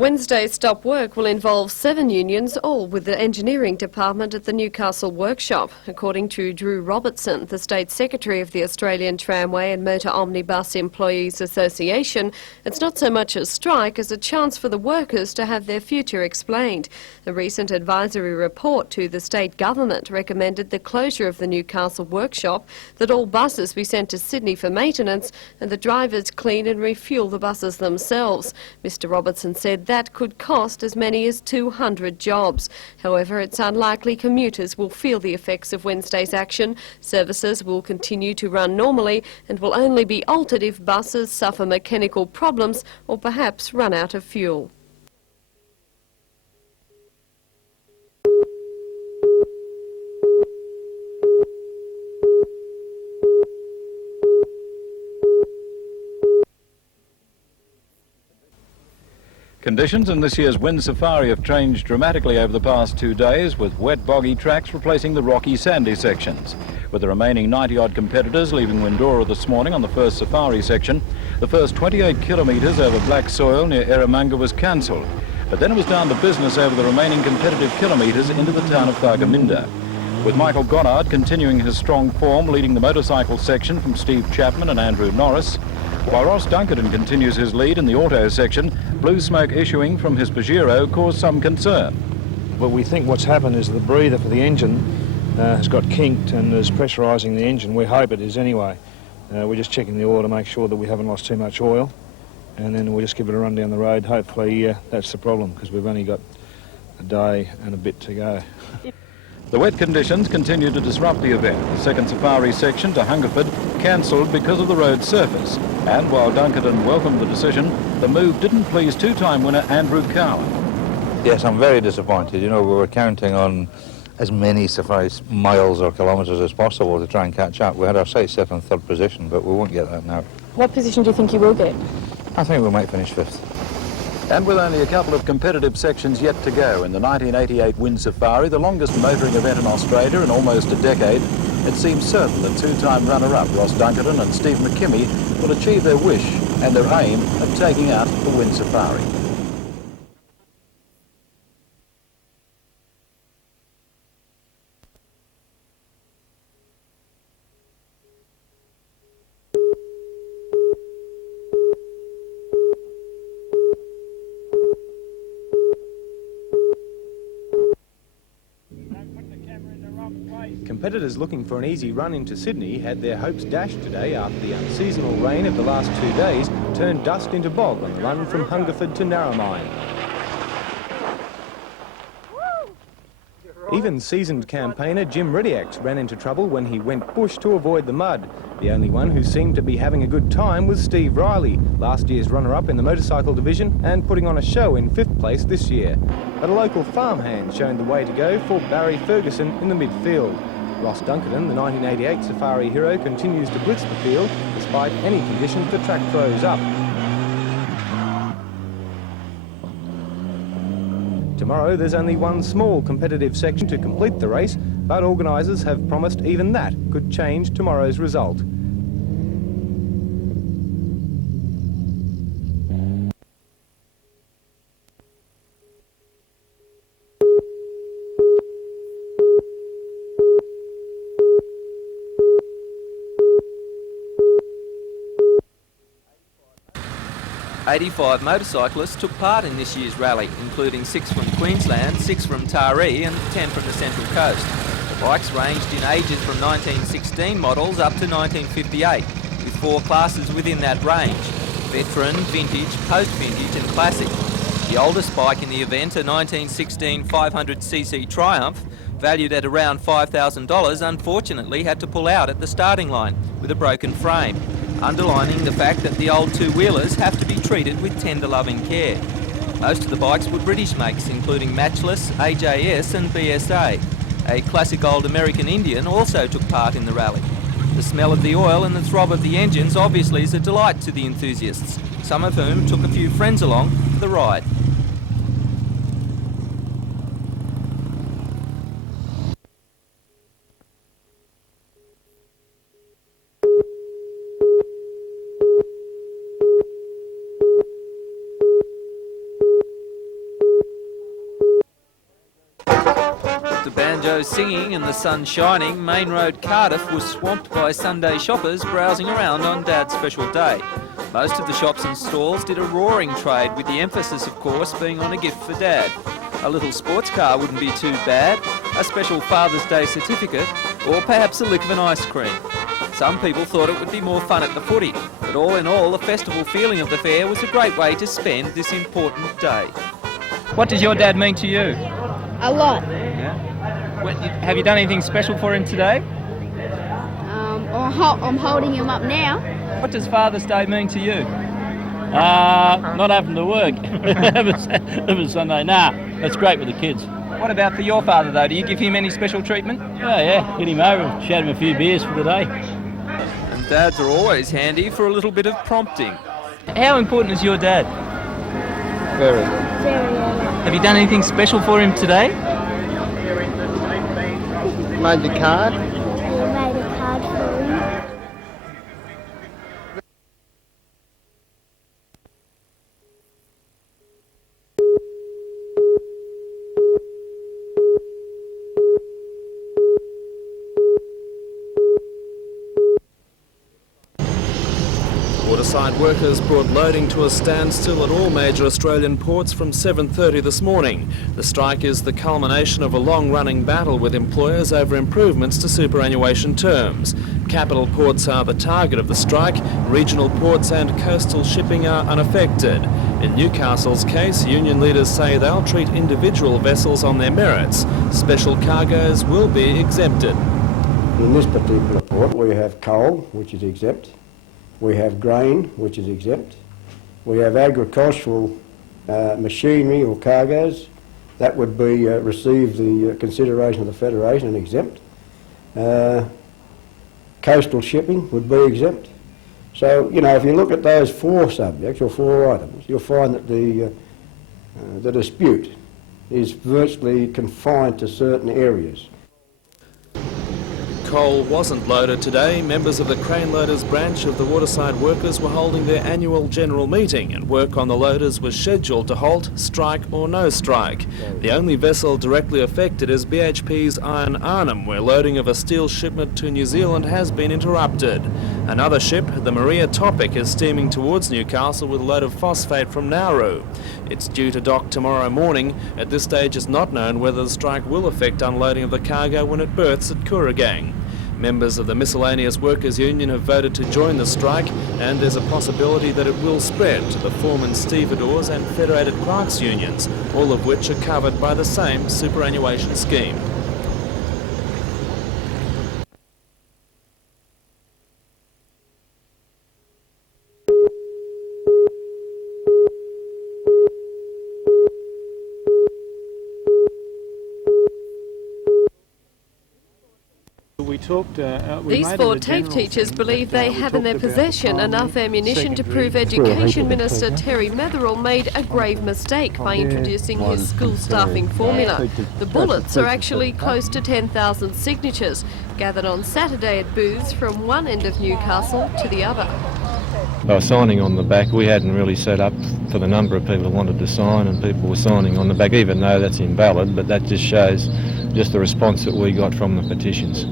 Wednesday's stop work will involve 7 unions, all with the engineering department at the Newcastle workshop. According to Drew Robertson, the State Secretary of the Australian Tramway and Motor Omnibus Employees Association, it's not so much a strike as a chance for the workers to have their future explained. A recent advisory report to the state government recommended the closure of the Newcastle workshop, that all buses be sent to Sydney for maintenance and the drivers clean and refuel the buses themselves. Mr Robertson said that could cost as many as 200 jobs. However, it's unlikely commuters will feel the effects of Wednesday's action. Services will continue to run normally and will only be altered if buses suffer mechanical problems or perhaps run out of fuel. Conditions in this year's wind safari have changed dramatically over the past 2 days, with wet boggy tracks replacing the rocky sandy sections. With the remaining 90-odd competitors leaving Windora this morning on the first safari section, the first 28 kilometres over black soil near Eromanga was cancelled. But then it was down to business over the remaining competitive kilometres into the town of Thargomindah. With Michael Goddard continuing his strong form, leading the motorcycle section from Steve Chapman and Andrew Norris, while Ross Dunkerton continues his lead in the auto section, blue smoke issuing from his Pajero caused some concern. Well, we think what's happened is the breather for the engine has got kinked and is pressurising the engine. We hope it is anyway. We're just checking the oil to make sure that we haven't lost too much oil, and then we'll just give it a run down the road. Hopefully that's the problem, because we've only got a day and a bit to go. The wet conditions continue to disrupt the event. The second safari section to Hungerford cancelled because of the road surface. And while Dunkerton welcomed the decision, the move didn't please two-time winner Andrew Cowan. Yes, I'm very disappointed. You know, we were counting on as many safari miles or kilometres as possible to try and catch up. We had our sights set on third position, but we won't get that now. What position do you think you will get? I think we might finish fifth. And with only a couple of competitive sections yet to go in the 1988 Wind Safari, the longest motoring event in Australia in almost a decade, it seems certain that two-time runner-up Ross Dunkerton and Steve McKimmie will achieve their wish and their aim of taking out the Wind Safari. Competitors looking for an easy run into Sydney had their hopes dashed today after the unseasonal rain of the last 2 days turned dust into bog on the run from Hungerford to Narromine. Even seasoned campaigner Jim Rediax ran into trouble when he went bush to avoid the mud. The only one who seemed to be having a good time was Steve Riley, last year's runner-up in the motorcycle division and putting on a show in 5th place this year. But a local farmhand showed the way to go for Barry Ferguson in the midfield. Ross Dunkerton, the 1988 Safari hero, continues to blitz the field despite any conditions the track throws up. Tomorrow there's only one small competitive section to complete the race, but organisers have promised even that could change tomorrow's result. "85 motorcyclists took part in this year's rally, including 6 from Queensland, 6 from Taree and 10 from the Central Coast. The bikes ranged in ages from 1916 models up to 1958, with 4 classes within that range: veteran, vintage, post-vintage and classic. The oldest bike in the event, a 1916 500cc Triumph, valued at around $5,000, unfortunately had to pull out at the starting line with a broken frame, underlining the fact that the old two-wheelers have to be treated with tender loving care. Most of the bikes were British makes, including Matchless, AJS and BSA. A classic old American Indian also took part in the rally. The smell of the oil and the throb of the engines obviously is a delight to the enthusiasts, some of whom took a few friends along for the ride. banjos singing and the sun shining, Main Road Cardiff was swamped by Sunday shoppers browsing around on Dad's special day. Most of the shops and stalls did a roaring trade, with the emphasis, of course, being on a gift for Dad. A little sports car wouldn't be too bad, a special Father's Day certificate, or perhaps a lick of an ice cream. Some people thought it would be more fun at the footy, but all in all, the festival feeling of the fair was a great way to spend this important day. What does your dad mean to you? A lot. Yeah. Have you done anything special for him today? I'm holding him up now. What does Father's Day mean to you? Not having to work. It was Sunday. Nah, that's great with the kids. What about for your father, though? Do you give him any special treatment? Oh yeah, get him over and shout him a few beers for the day. And dads are always handy for a little bit of prompting. How important is your dad? Very. Very. Have you done anything special for him today? Made the card. We made a card for him. Waterside workers brought loading to a standstill at all major Australian ports from 7:30 this morning. The strike is the culmination of a long-running battle with employers over improvements to superannuation terms. Capital ports are the target of the strike. Regional ports and coastal shipping are unaffected. In Newcastle's case, union leaders say they'll treat individual vessels on their merits. Special cargoes will be exempted. In this particular port we have coal, which is exempt. We have grain, which is exempt. We have agricultural machinery or cargoes. That would be receive the consideration of the Federation and exempt. Coastal shipping would be exempt. So, you know, if you look at those four subjects or four items, you'll find that the dispute is virtually confined to certain areas. Coal wasn't loaded today. Members of the crane loaders branch of the Waterside workers were holding their annual general meeting, and work on the loaders was scheduled to halt, strike or no strike. The only vessel directly affected is BHP's Iron Arnhem, where loading of a steel shipment to New Zealand has been interrupted. Another ship, the Maria Topic, is steaming towards Newcastle with a load of phosphate from Nauru. It's due to dock tomorrow morning. At this stage it's not known whether the strike will affect unloading of the cargo when it berths at Kooragang. Members of the Miscellaneous Workers Union have voted to join the strike, and there's a possibility that it will spread to the foreman stevedores and federated clerks unions, all of which are covered by the same superannuation scheme. These four TAFE teachers believe they have in their possession enough ammunition to prove Education Minister Terry Metherell made a grave mistake by introducing his school staffing formula. The bullets are actually close to 10,000 signatures, gathered on Saturday at booths from one end of Newcastle to the other. They were signing on the back. We hadn't really set up for the number of people that wanted to sign, and people were signing on the back, even though that's invalid, but that just shows just the response that we got from the petitions.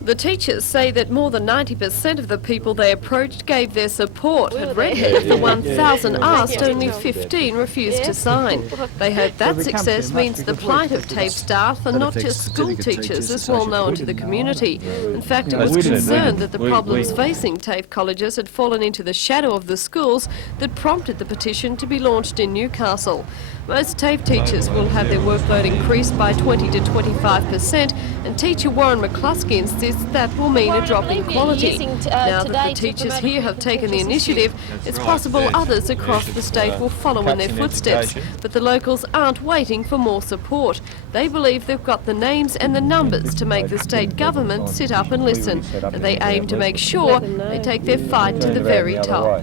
The teachers say that more than 90% of the people they approached gave their support. At Redhead, of the 1,000 asked, only 15 refused to sign. They hope that success means the plight of TAFE staff and not just school teachers is well known to the community. In fact, it was concerned that the problems facing TAFE colleges had fallen into the shadow of the schools that prompted the petition to be launched in Newcastle. Most TAFE teachers will have their workload increased by 20 to 25%, and teacher Warren McCluskey insists that will mean a drop in quality. Now that the teachers here have taken the initiative, it's possible others across the state will follow in their footsteps, but the locals aren't waiting for more support. They believe they've got the names and the numbers to make the state government sit up and listen, and they aim to make sure they take their fight to the very top.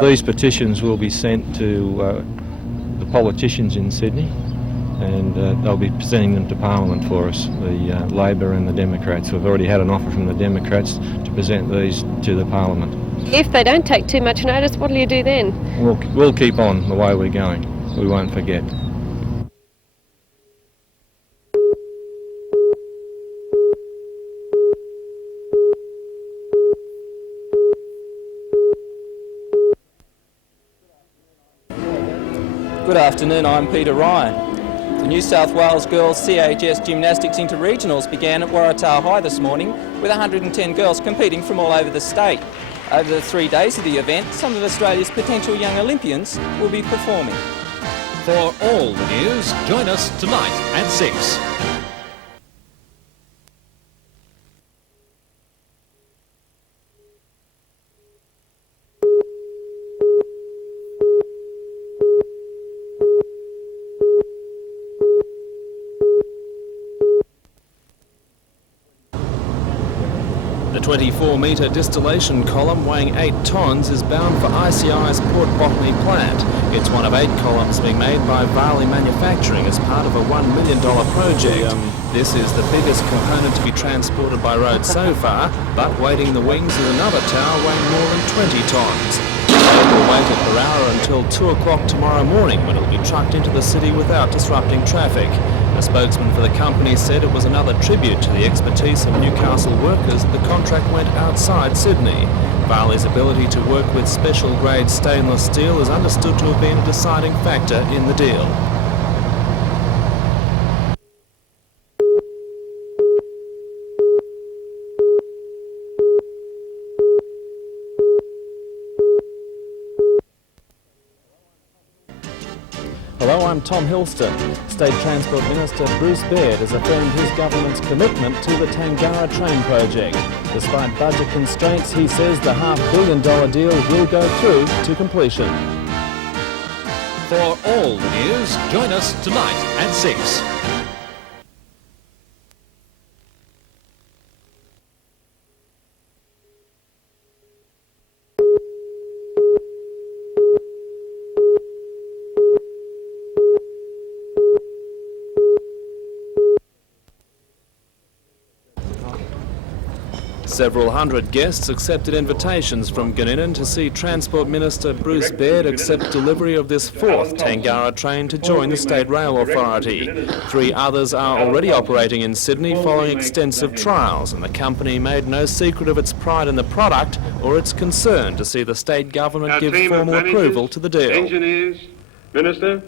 These petitions will be sent to the politicians in Sydney, and they'll be presenting them to Parliament for us, the Labor and the Democrats. We've already had an offer from the Democrats to present these to the Parliament. If they don't take too much notice, what will you do then? We'll keep on the way we're going. We won't forget. Good afternoon, I'm Peter Ryan. The New South Wales Girls CHS Gymnastics Interregionals began at Waratah High this morning with 110 girls competing from all over the state. Over the 3 days of the event, some of Australia's potential young Olympians will be performing. For all the news, join us tonight at 6. The 24-metre distillation column weighing 8 tonnes is bound for ICI's Port Botany plant. It's one of 8 columns being made by Varley Manufacturing as part of a $1 million project. This is the biggest component to be transported by road so far, but waiting the wings is another tower weighing more than 20 tonnes. It will wait at per hour until 2 o'clock tomorrow morning when it will be trucked into the city without disrupting traffic. A spokesman for the company said it was another tribute to the expertise of Newcastle workers that the contract went outside Sydney. Varley's ability to work with special grade stainless steel is understood to have been a deciding factor in the deal. Hello, I'm Tom Hilston. State Transport Minister Bruce Baird has affirmed his government's commitment to the Tangara train project. Despite budget constraints, he says the $500 million deal will go through to completion. For all the news, join us tonight at 6. Several hundred guests accepted invitations from Gunninan to see Transport Minister Bruce Baird accept delivery of this 4th Tangara train to join the State Rail Authority. 3 others are already operating in Sydney following extensive trials, and the company made no secret of its pride in the product or its concern to see the state government give formal approval to the deal. Engineers, Minister,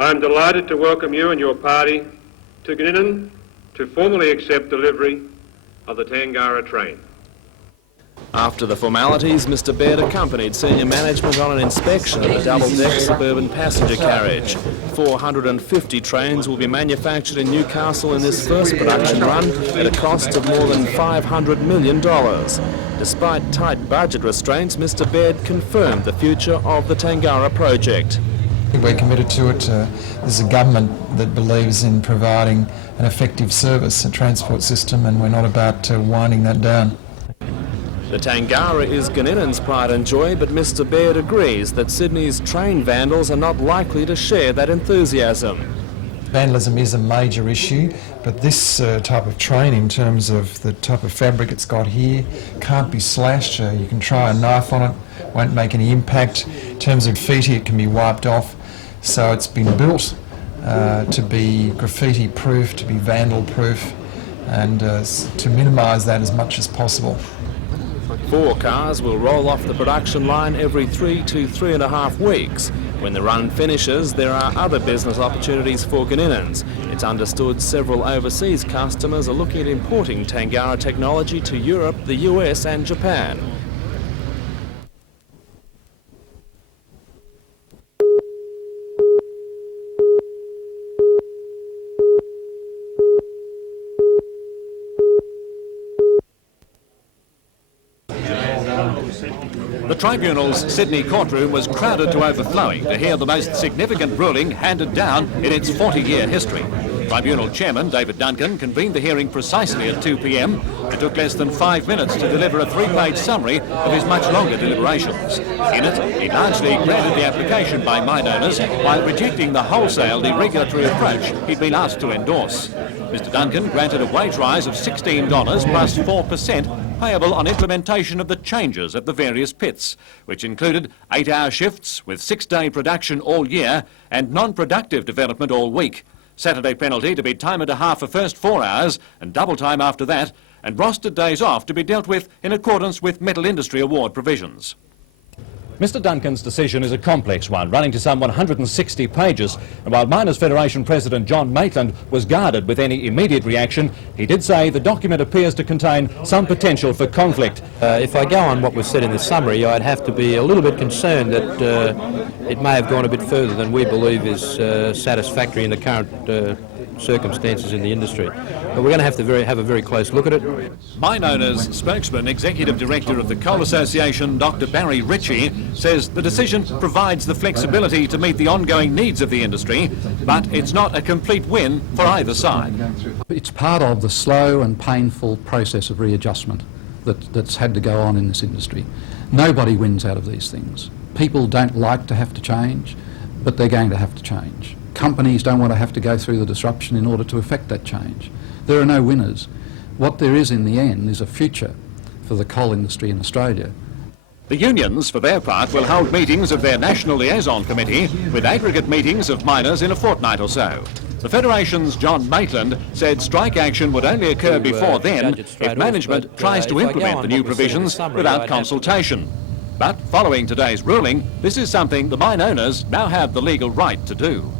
I'm delighted to welcome you and your party to Gunninan to formally accept delivery of the Tangara train. After the formalities, Mr Baird accompanied senior management on an inspection of the double-deck suburban passenger carriage. 450 trains will be manufactured in Newcastle in this first production run at a cost of more than $500 million. Despite tight budget restraints, Mr Baird confirmed the future of the Tangara project. We're committed to it. There's a government that believes in providing an effective service, a transport system, and we're not about winding that down. The Tangara is Gunninan's pride and joy, but Mr Baird agrees that Sydney's train vandals are not likely to share that enthusiasm. Vandalism is a major issue, but this type of train, in terms of the type of fabric it's got here, can't be slashed. You can try a knife on it, won't make any impact. In terms of graffiti, it can be wiped off. So it's been built to be graffiti proof, to be vandal proof, and to minimise that as much as possible. 4 cars will roll off the production line every 3 to 3.5 weeks. When the run finishes, there are other business opportunities for Gunninans. It's understood several overseas customers are looking at importing Tangara technology to Europe, the US and Japan. The Tribunal's Sydney courtroom was crowded to overflowing to hear the most significant ruling handed down in its 40-year history. Tribunal Chairman David Duncan convened the hearing precisely at 2 p.m. It took less than 5 minutes to deliver a 3-page summary of his much longer deliberations. In it, he largely granted the application by mine owners while rejecting the wholesale deregulatory approach he'd been asked to endorse. Mr Duncan granted a wage rise of $16 plus 4% payable on implementation of the changes at the various pits, which included 8-hour shifts with 6-day production all year and non-productive development all week. Saturday penalty to be time and a half for first 4 hours and double time after that, and rostered days off to be dealt with in accordance with Metal Industry Award provisions. Mr Duncan's decision is a complex one, running to some 160 pages, and while Miners Federation President John Maitland was guarded with any immediate reaction, he did say the document appears to contain some potential for conflict. If I go on what was said in the summary, I'd have to be a little bit concerned that it may have gone a bit further than we believe is satisfactory in the current circumstances in the industry. But we're going to have a very close look at it. Mine Owners spokesman, Executive Director of the Coal Association, Dr Barry Ritchie, says the decision provides the flexibility to meet the ongoing needs of the industry, but it's not a complete win for either side. It's part of the slow and painful process of readjustment that's had to go on in this industry. Nobody wins out of these things. People don't like to have to change, but they're going to have to change. Companies don't want to have to go through the disruption in order to effect that change. There are no winners. What there is in the end is a future for the coal industry in Australia. The unions, for their part, will hold meetings of their National Liaison Committee, with aggregate meetings of miners in a fortnight or so. The Federation's John Maitland said strike action would only occur before then if management tries to implement the new provisions without consultation. But following today's ruling, this is something the mine owners now have the legal right to do.